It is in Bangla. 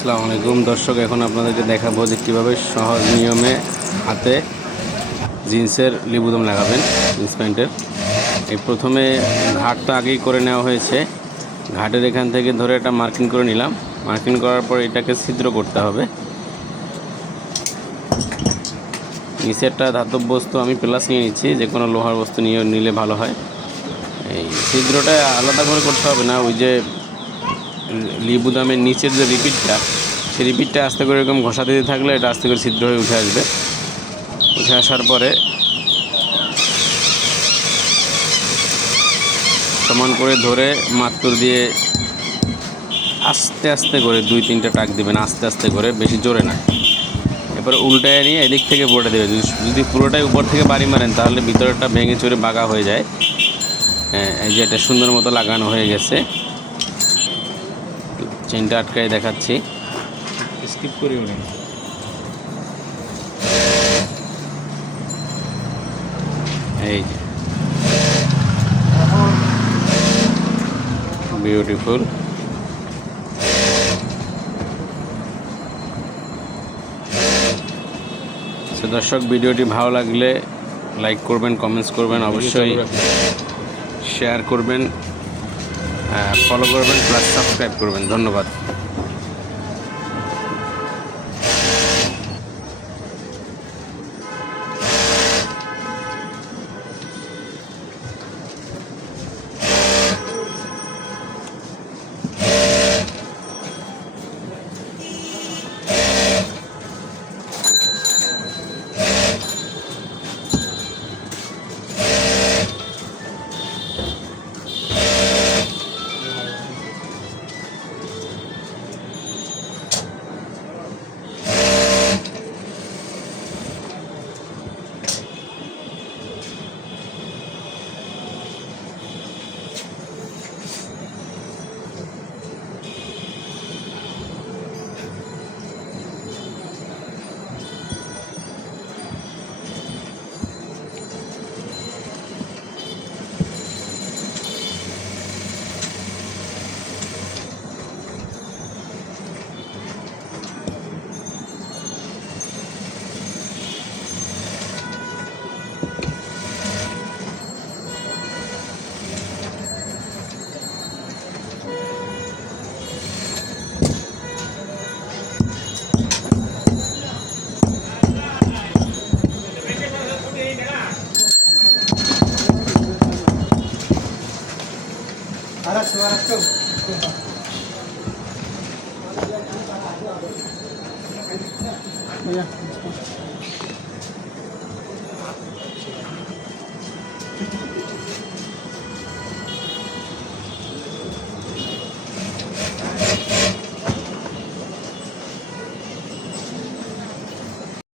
আসসালামু আলাইকুম। দর্শক, এখন আপনাদেরকে দেখাবো যে কীভাবে সহজ নিয়মে হাতে জিন্সের লিবুদম লাগাবেন, জিন্স প্যান্টের। এই প্রথমে ঘাটটা আগেই করে নেওয়া হয়েছে। ঘাটের এখান থেকে ধরে এটা মার্কিং করে নিলাম। মার্কিং করার পর এটাকে ছিদ্র করতে হবে। নিচেরটা ধাতব বস্তু আমি প্লাস নিয়ে নিচ্ছি, যে কোনো লোহার বস্তু নিয়ে নিলে ভালো হয়। এই ছিদ্রটা আলাদা করে করতে হবে না, ওই যে লিবুদামের নিচের যে রিপিটটা সেই রিপিটটা আস্তে করে এরকম ঘষা দিতে থাকলে এটা আস্তে করে ছিদ্র হয়ে উঠে আসবে। উঠে আসার পরে সমান করে ধরে মাত্র দিয়ে আস্তে আস্তে করে দুই তিনটা টাক দিবেন আস্তে আস্তে করে বেশি জোরে না। এরপরে উল্টায় নিয়ে এদিক থেকে পুরোটা দেবে যদি পুরোটাই উপর থেকে বাড়ি মারেন তাহলে ভিতরেরটা ভেঙে চুরে বাঁকা হয়ে যায়। হ্যাঁ, এই যে এটা সুন্দর মতো লাগানো হয়ে গেছে। চেনটা আটকায় দেখাচ্ছি। স্কিপ করিও নি। এই যে। বিউটিফুল সো দর্শক ভিডিওটি ভালো লাগলে লাইক করবেন কমেন্টস করবেন অবশ্যই শেয়ার করবেন। ফলো করবেন প্লাস সাবস্ক্রাইব করবেন। ধন্যবাদ। suara tu.